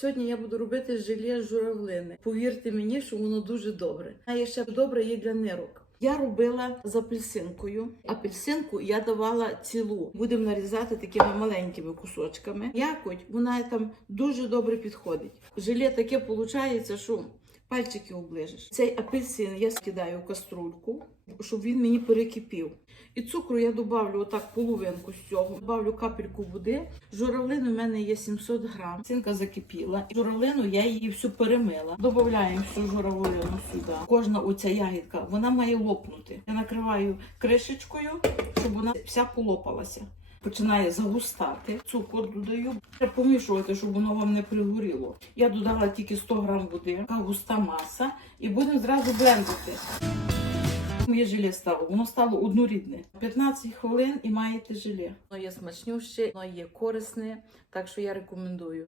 Сьогодні я буду робити желе з журавлини. Повірте мені, що воно дуже добре. А є ще добре є для нирок. Я робила з апельсинкою. Апельсинку я давала цілу. Будемо нарізати такими маленькими кусочками. Якоть вона там дуже добре підходить. Желе таке виходить, що пальчики оближиш. Цей апельсин я скидаю в каструльку, щоб він мені перекипів. І цукру я добавлю отак половинку з цього. Добавлю капельку води. Журавлини в мене є 700 грам. Цинка закипіла. Журавлину я її всю перемила. Додаємо всю журавлину сюди. Кожна оця ягідка вона має лопнути. Я накриваю кришечкою, щоб вона вся полопалася. Починає загустати. Цукор додаю. Треба помішувати, щоб воно вам не пригоріло. Я додала тільки 100 грам води, така густа маса, і будемо зразу блендити. Моє желе стало, воно стало однорідне. 15 хвилин і маєте желе. Воно є смачнюще, воно є корисне, так що я рекомендую.